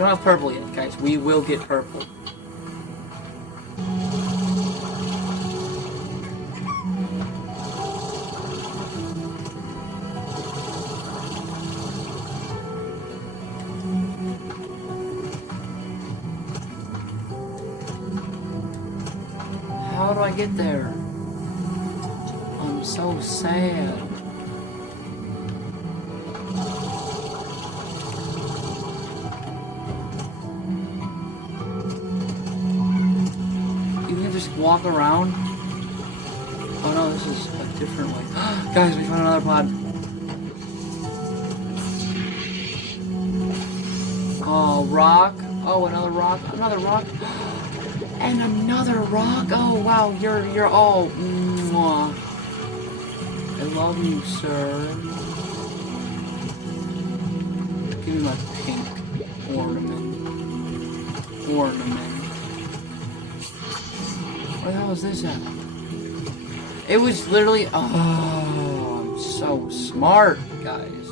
don't have purple yet, guys. We will get purple. How do I get there? I'm so sad. You can just walk around. Oh no, this is a different way. Guys, we found another pod. Oh, rock. Oh, another rock. Another rock. And another rock. Oh wow, you're all mwah. I love you, sir. Give me my pink ornament. Where the hell is this at? It was literally. Oh, I'm so smart, guys.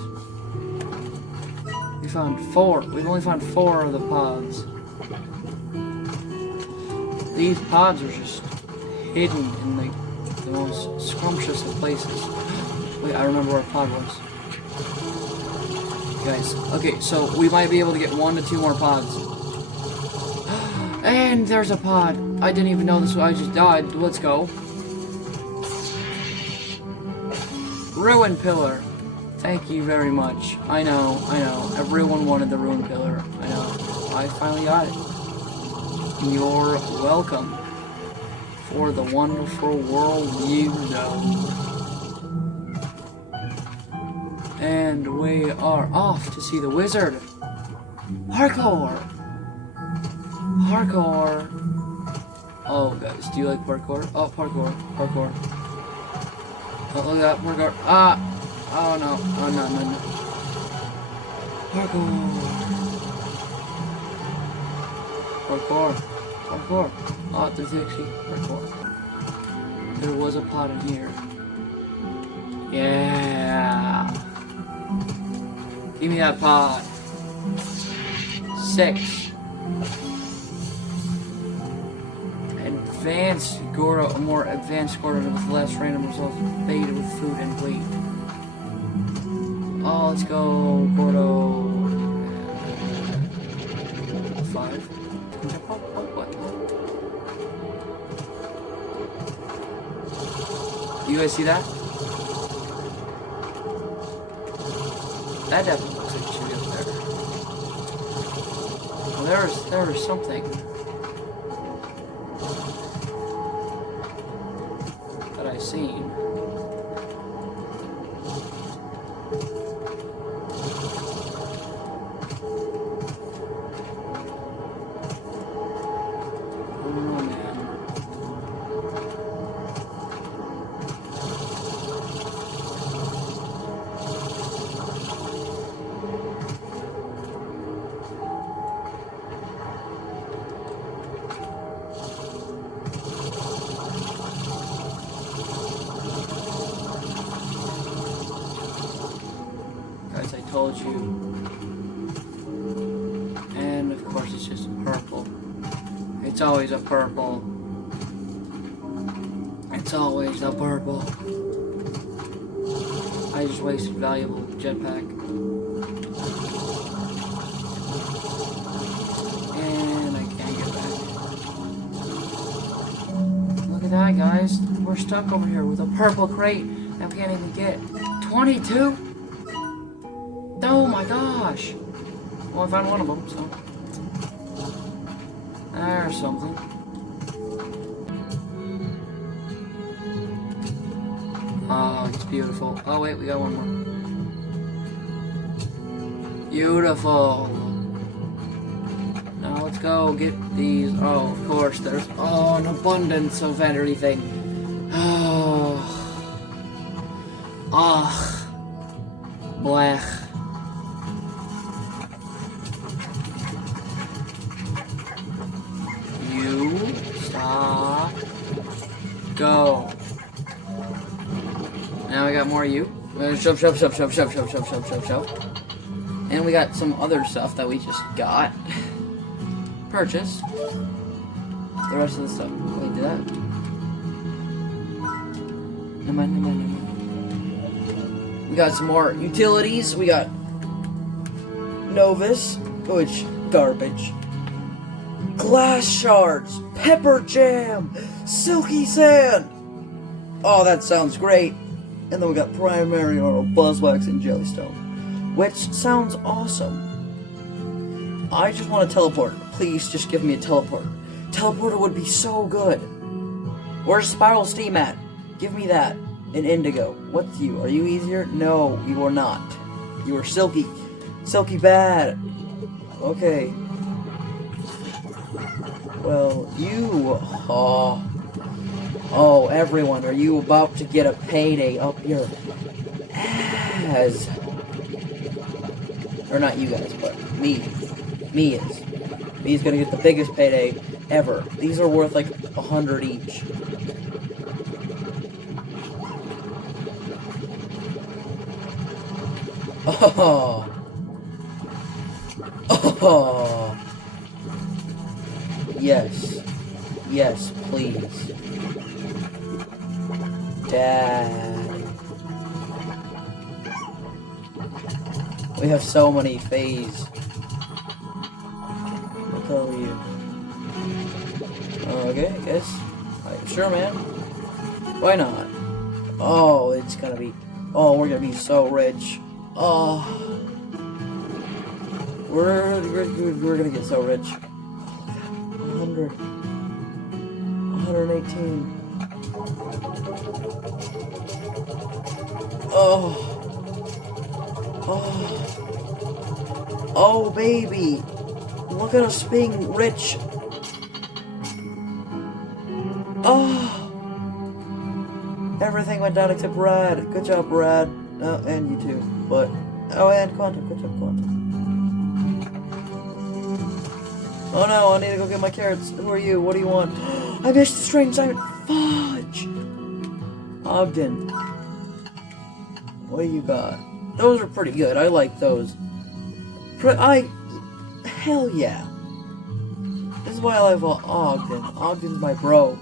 We found 4. We've only found 4 of the pods. These pods are just hidden in the most scrumptious of places. Wait, I remember where a pod was. Guys, okay, so we might be able to get 1 to 2 more pods. And there's a pod. I didn't even know this, I just died. Let's go. Ruin pillar. Thank you very much. I know. Everyone wanted the ruin pillar. I know. I finally got it. You're welcome for the wonderful world you know. And we are off to see the wizard. Parkour! Parkour! Oh, guys, do you like parkour? Oh, parkour. Oh, look at that, parkour. Ah! Oh, no. Oh, no. Parkour. Oh, 360. Parkour. There was a pot in here. Yeah. Give me that pot. 6. Advanced Gordo, a more advanced Gordo with less random results, baited with food and weight. Oh, let's go, Gordo. 5. What? You guys see that? That definitely looks like it should be up there. Well, there was something that I seen. Guys, I told you. And of course it's just purple. It's always a purple. It's always a purple. I just wasted valuable jetpack. And I can't get back. Look at that, guys. We're stuck over here with a purple crate that we can't even get. 22? Oh my gosh! Well, I found one of them, so there's something. Oh, it's beautiful. Oh wait, we got one more. Beautiful. Now let's go get these. Oh, of course, there's an abundance of everything. Oh, blech. Stop. Go. Now I got more of you. Shove. And we got some other stuff that we just got. Purchased. The rest of the stuff. Wait, did that? Never mind. We got some more utilities. We got Novus, which garbage. Glass shards, pepper jam, silky sand. Oh, that sounds great. And then we got primary oil, buzzwax, and jellystone, which sounds awesome. I just want a teleporter. Please, just give me a teleporter. Teleporter would be so good. Where's Spiral Steam at? Give me that. An indigo. What's you? Are you easier? No, you are not. You are silky. Silky bad. Okay. Well, you... Oh, everyone, are you about to get a payday up your ass? Or not you guys, but me. Me is. Me's gonna get the biggest payday ever. These are worth like 100 each. Oh. Oh. Yes. Yes, please. Dad. We have so many phase. I'll tell you. Okay, I guess. Sure, man. Why not? Oh, it's gonna be... Oh, we're gonna be so rich. Oh. We're gonna get so rich. 100. 118. Oh. Oh. Oh, baby. Look at us being rich. Oh. Everything went down except Brad. Good job, Brad. And you too. But, oh, and Quantum. Good job, Quantum. Oh no, I need to go get my carrots. Who are you? What do you want? I missed the string, Simon. Fudge. Ogden. What do you got? Those are pretty good. I like those. Hell yeah. This is why I love Ogden. Ogden's my bro.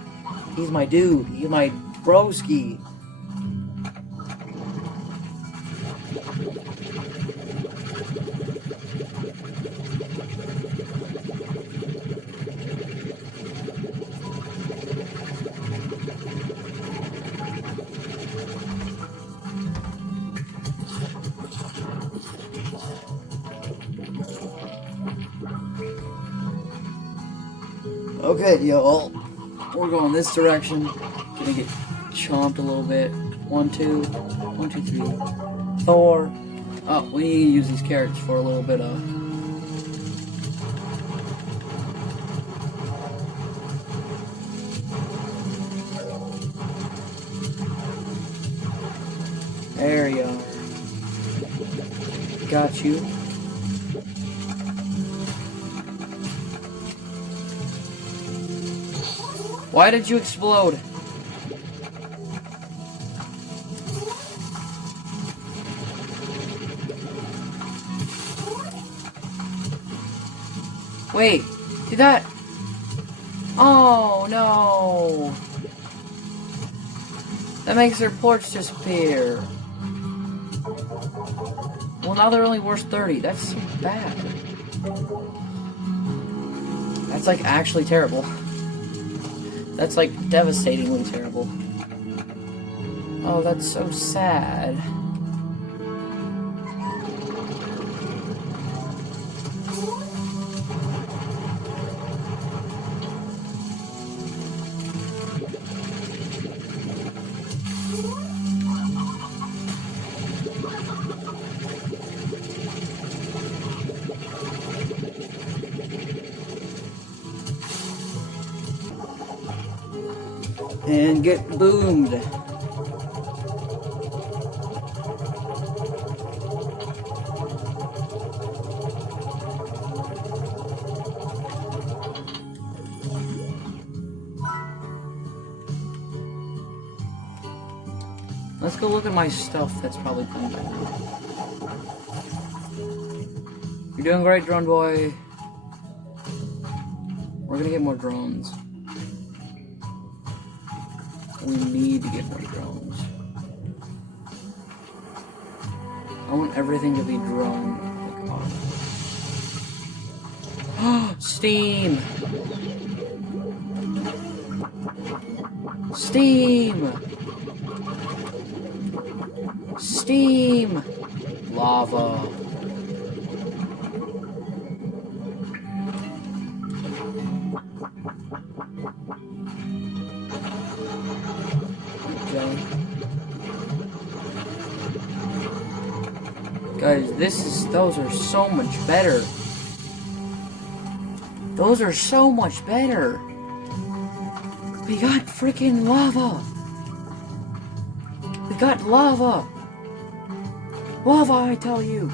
He's my dude. He's my broski. Okay, y'all. We're going this direction. Gonna get chomped a little bit. 1, 2, 1, 2, 3, 4. Oh, we need to use these carrots for a little bit of. There you are. Got you. Why did you explode? Wait, did that... Oh, no. That makes their porch disappear. Well, now they're only worth 30. That's so bad. That's, like, actually terrible. That's, like, devastatingly terrible. Oh, that's so sad. And get boomed. Let's go look at my stuff that's probably coming back. You're doing great, drone boy. We're gonna get more drones. We need to get more drones. I want everything to be drone. Like, oh. Steam! Steam! Steam! Lava. Okay. Guys, those are so much better. Those are so much better. We got freaking lava. We got lava. Lava, I tell you.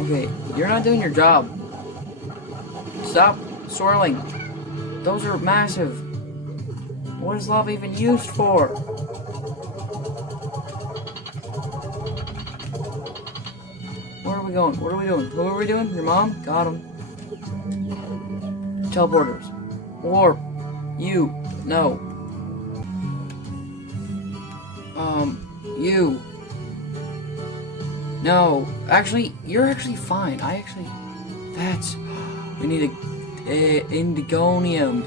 Okay, you're not doing your job. Stop swirling. Those are massive. What is lava even used for? Where are we going? What are we doing? Who are we doing? Your mom? Got him. Teleporters. Warp. You. No. You. No. Actually, you're actually fine. We need a indigonium.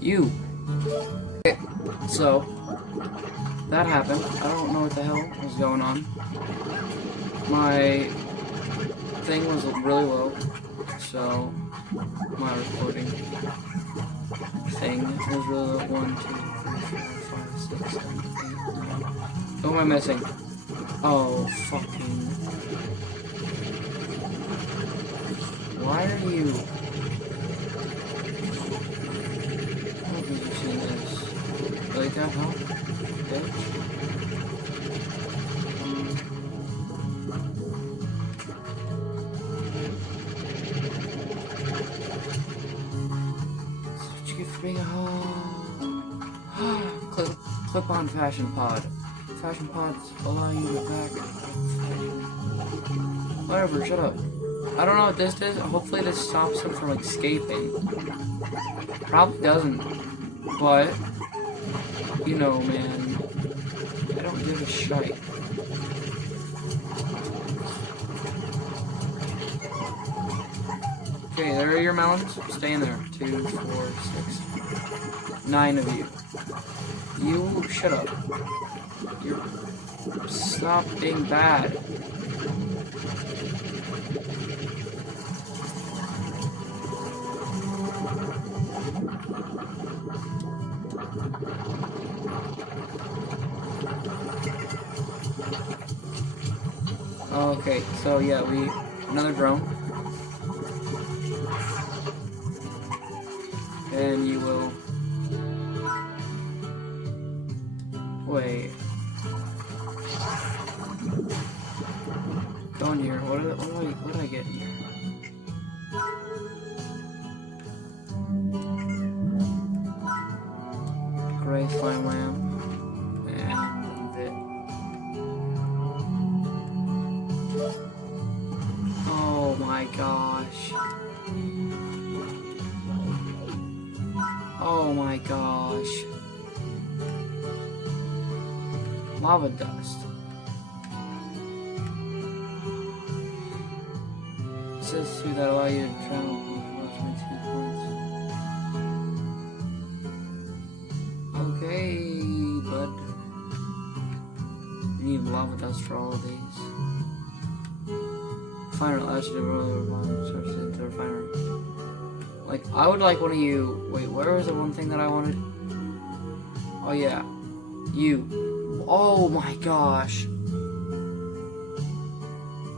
You. Okay, so that happened. I don't know what the hell was going on. My thing was really low, so my recording thing was really low. 1, 2, 3, 4, 5, 6, 7, 8, 9. Who am I missing? Oh, fucking. Why are you? How did you see this? Like that, huh? Bitch. Did you get for being a clip on fashion pod. Fashion pods allow you to back. Whatever, shut up. I don't know what this is. Hopefully this stops him from escaping. Probably doesn't. But, you know, man. I don't give a shite. Okay, there are your melons. Stay in there. 2, 4, 6, 9 of you. You shut up. Stop being bad. Okay, so yeah, another drone. And you will wait. Go in here. What did I get in here? Gray flame lamp. And it. Oh my gosh. Oh my gosh. Lava dust. It says to that allow you to travel approximately 2 points. Okay, bud. You need lava dust for all of these. Refiner allows you to roll the source into the refinery. Like, I would like one of you. Wait, where was the one thing that I wanted? Oh yeah, you. Oh my gosh.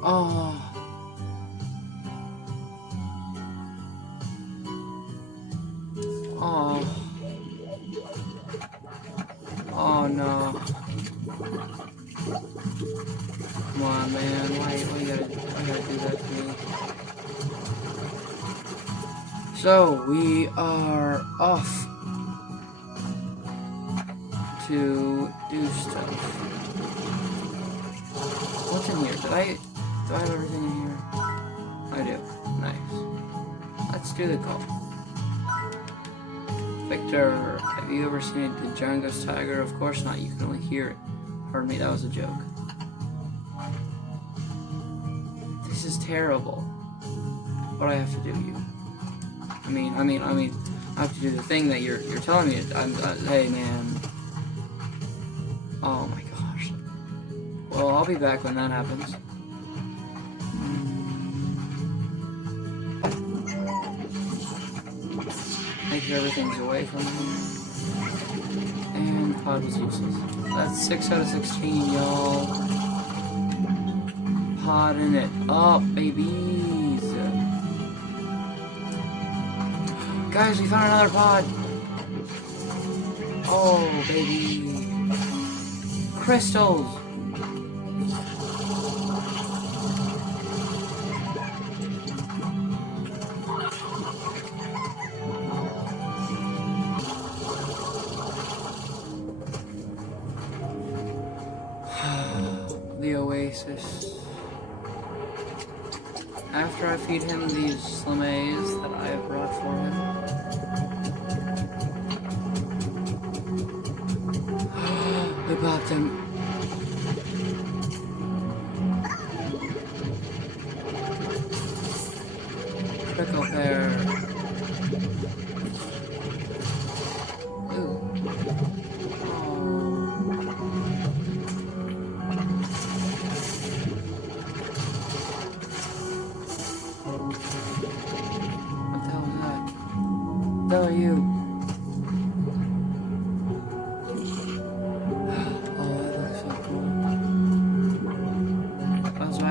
Oh. Oh. Oh no. Come on, man. Why you gotta do that to me? So, we are off. to do stuff. What's in here? Do I have everything in here? I do. Nice. Let's do the call. Victor, have you ever seen the Django's tiger? Of course not. You can only hear it. Pardon me, that was a joke. This is terrible. What do I have to do, you? I mean, I have to do the thing that you're telling me. Hey, man. Oh my gosh. Well, I'll be back when that happens. Make sure everything's away from here. And pod was useless. That's 6 out of 16, y'all. Podding it up, babies. Guys, we found another pod. Oh, baby. Crystals. The oasis. After I feed him these slimes that I have brought for him. I popped him. Prickle pear. Ooh. What the hell is that? What the hell are you?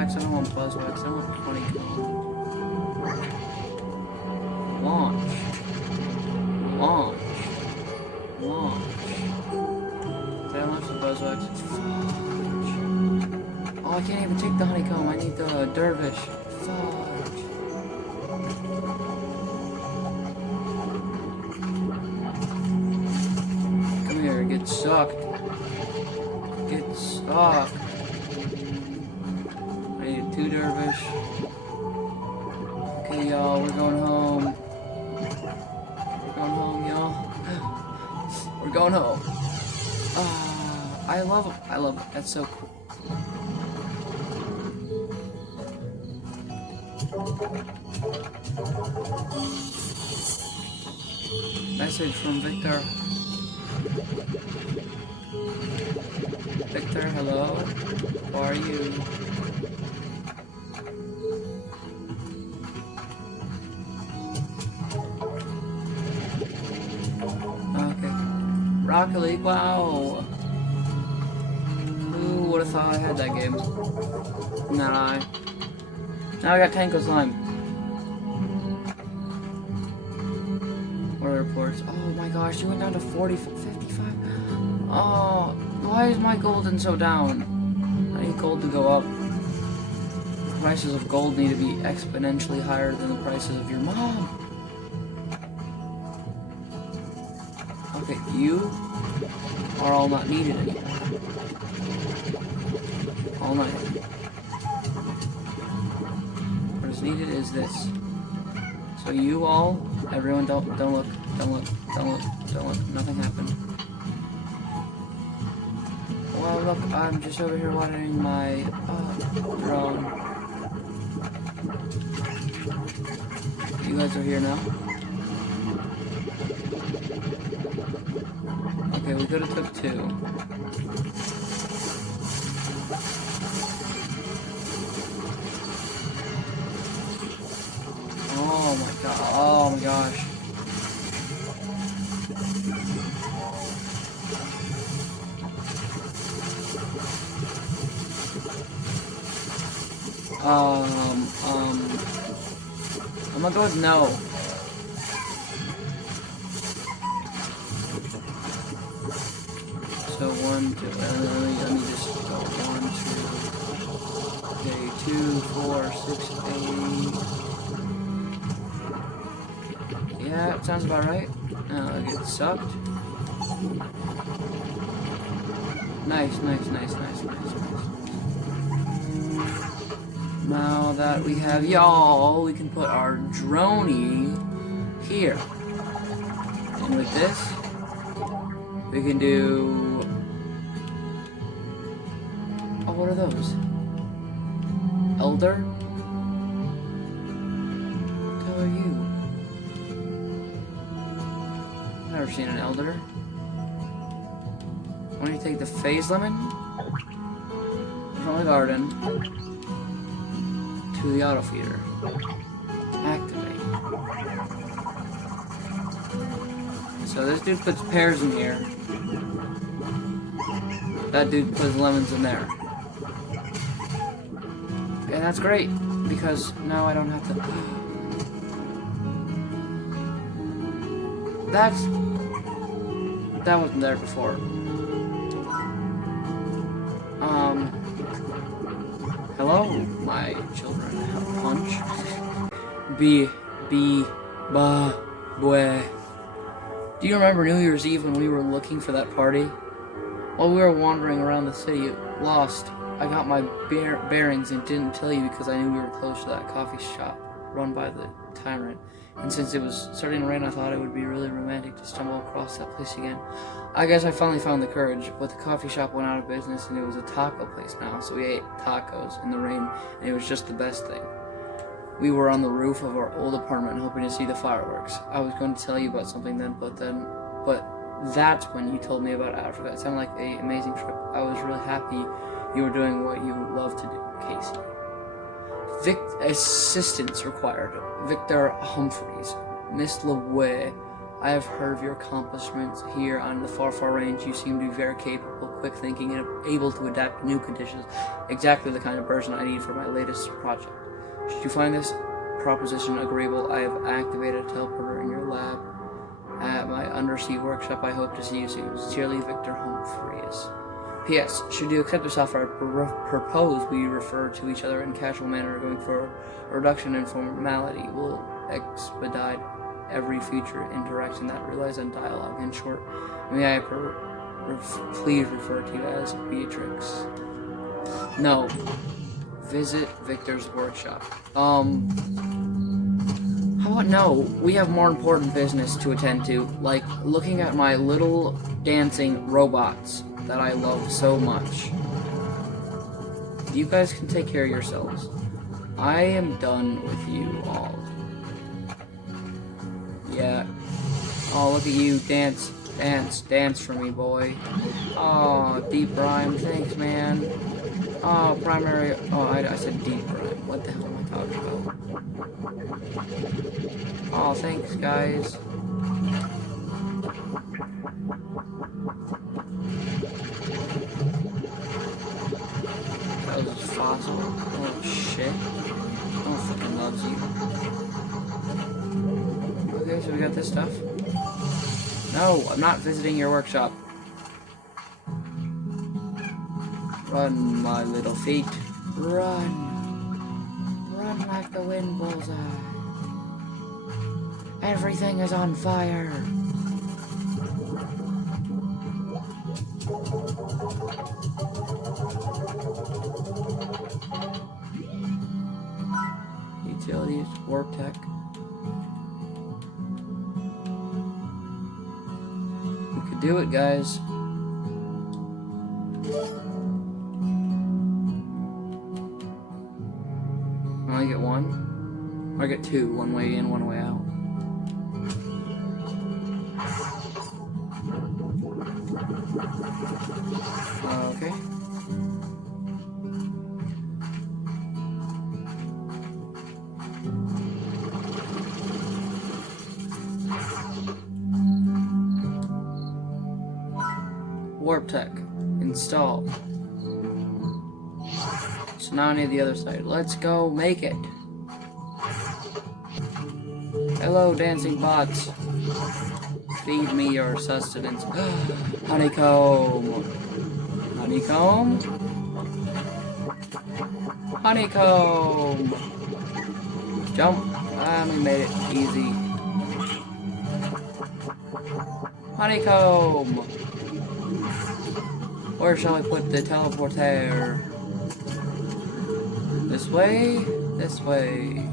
I don't want buzzwax, I want honeycomb. Launch. Did I launch the buzzwax? It's fudge. Oh, I can't even take the honeycomb. I need the dervish. Fudge. Come here, get sucked. Get sucked. 2 dervish. Okay, y'all, we're going home. We're going home, y'all. We're going home. I love it. I love it. That's so cool. Message from Victor. Victor, hello. How are you? Rocket League, wow. Who would have thought I had that game? Nah. Now I got Tanko Slime. What are reports? Oh my gosh, you went down to 40, 55. Oh, why is my golden so down? I need gold to go up. The prices of gold need to be exponentially higher than the prices of your mom. Okay, you are all not needed anymore. All not needed. What is needed is this. So you all, everyone, don't look, nothing happened. Well, look, I'm just over here watering my drone. You guys are here now? Okay, we could have took 2. Oh my god, oh my gosh. I'm gonna go with no. So 1, 2, let me just go 1, 2, okay, 2, 4, 6, 8. Yeah, it sounds about right. Now I get sucked. Nice. Now that we have y'all, we can put our droney here. And with this, we can do... Oh, what are those? Elder? What the hell are you? I've never seen an elder. Why don't you take the phase lemon from the garden to the auto feeder? Activate. So this dude puts pears in here. That dude puts lemons in there. And that's great, because now I don't have to... That wasn't there before. Hello, my children. Have punch. Ba, bwe. Do you remember New Year's Eve when we were looking for that party? While we were wandering around the city, lost, I got my bearings and didn't tell you because I knew we were close to that coffee shop run by the tyrant. And since it was starting to rain, I thought it would be really romantic to stumble across that place again. I guess I finally found the courage, but the coffee shop went out of business and it was a taco place now, so we ate tacos in the rain, and it was just the best thing. We were on the roof of our old apartment hoping to see the fireworks. I was going to tell you about something then, but that's when you told me about Africa. It sounded like an amazing trip. I was really happy you were doing what you love to do, Casey. Assistance required. Victor Humphreys. Miss LeWay, I have heard of your accomplishments here on the far range. You seem to be very capable, quick thinking, and able to adapt to new conditions. Exactly the kind of person I need for my latest project. Should you find this proposition agreeable, I have activated a teleporter in your lab at my undersea workshop. I hope to see you soon. Sincerely, Victor Humphreys. P.S. Should you accept this offer, I propose we refer to each other in casual manner, going for a reduction in formality. Will expedite every future interaction that relies on dialogue. In short, may I please refer to you as Beatrix? No. Visit Victor's workshop. How about no? We have more important business to attend to, like looking at my little dancing robots that I love so much. You guys can take care of yourselves. I am done with you all. Yeah. Oh, look at you. Dance for me, boy. Oh, deep rhyme. Thanks, man. Oh, primary. Oh, I said deep rhyme. What the hell am I talking about? Oh, thanks, guys. That was fossil. Oh, shit. Oh, fucking loves you. Okay, so we got this stuff. No, I'm not visiting your workshop. Run, my little feet. Run. Run like the wind bullseye. Everything is on fire. Utilities, warp tech. We could do it, guys. I only get one? Or I get two, one way in, one way out. Okay. Warp tech installed. So now I need the other side. Let's go make it. Hello, dancing bots. Feed me your sustenance. Honeycomb. Honeycomb. Honeycomb. Jump. We made it easy. Honeycomb. Where shall I put the teleporter? This way? This way.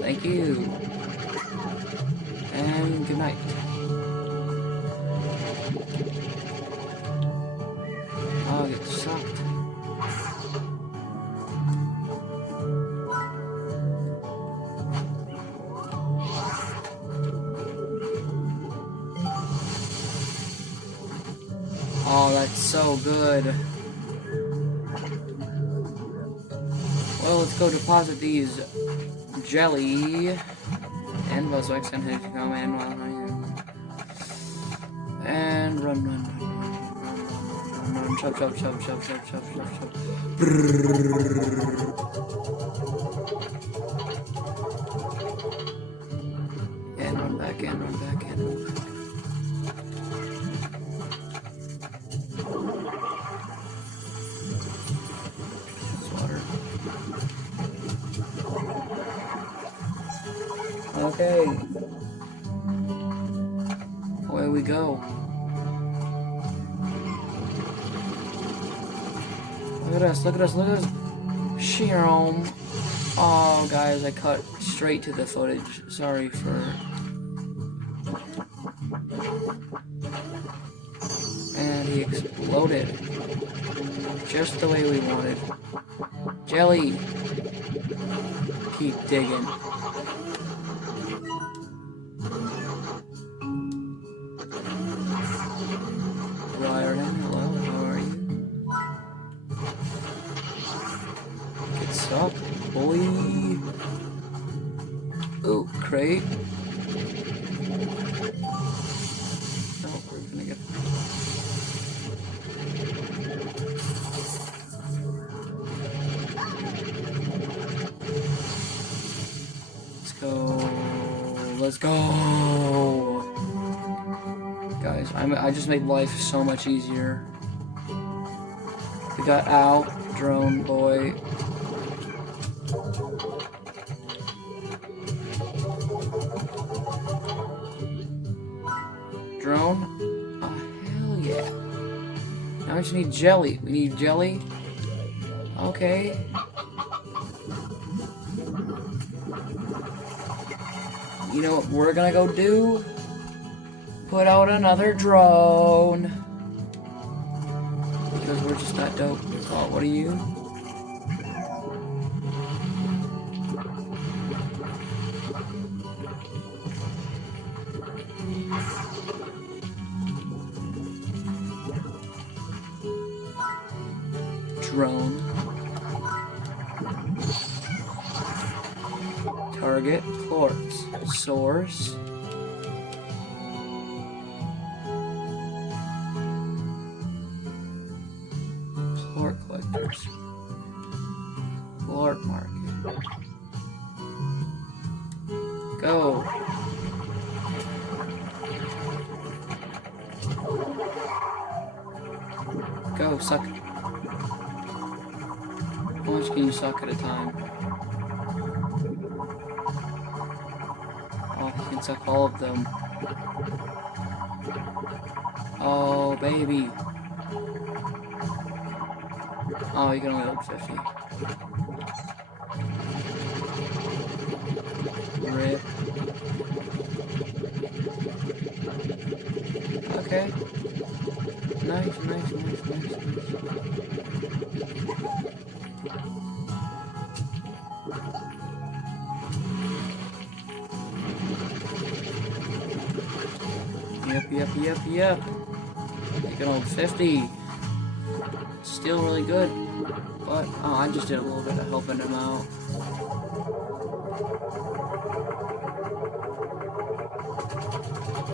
Thank you. And good night. I'll get sucked. Oh, that's so good. Well, let's go deposit these jelly and buzzwicks and hit come and run. Chop. And run back. Water. Okay. Away we go. Look at us. Sheerom. Oh, guys, I cut straight to the footage. Sorry for... And he exploded. Just the way we wanted. Jelly. Keep digging. Ryan, hello, how are you? Get sucked, boy. Ooh, crate. Oh, we're gonna get... Let's go. Guys, I just made life so much easier. We got out, drone boy. Drone? Oh, hell yeah. Now we just need jelly. We need jelly. Okay. You know what we're gonna go do? Put out another drone. Because we're just that dope. Oh, what are you? Drone. Target, quartz. Source. Plort collectors. Plort market. Go. Go, suck. How much can you suck at a time? Oh, you can suck all of them. Oh, baby. Oh, you can only load 50. Rip. Okay. Nice. Yep. You can hold 50. Still really good. But, oh, I just did a little bit of helping him out.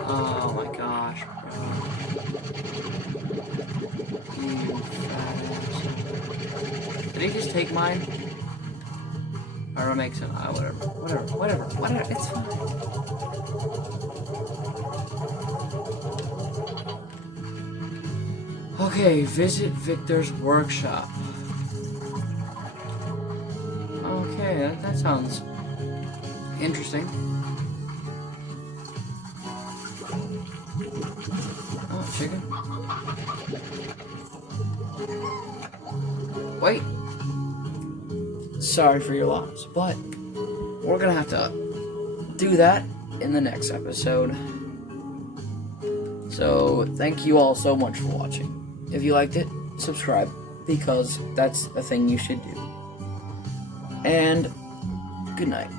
Oh my gosh, bro. You fat ass. Did he just take mine? Or make some, whatever, it's fine. Okay, visit Victor's workshop. yeah, that sounds interesting. Oh, chicken. Wait. Sorry for your loss, but we're gonna have to do that in the next episode. So, thank you all so much for watching. If you liked it, subscribe, because that's the thing you should do. And good night.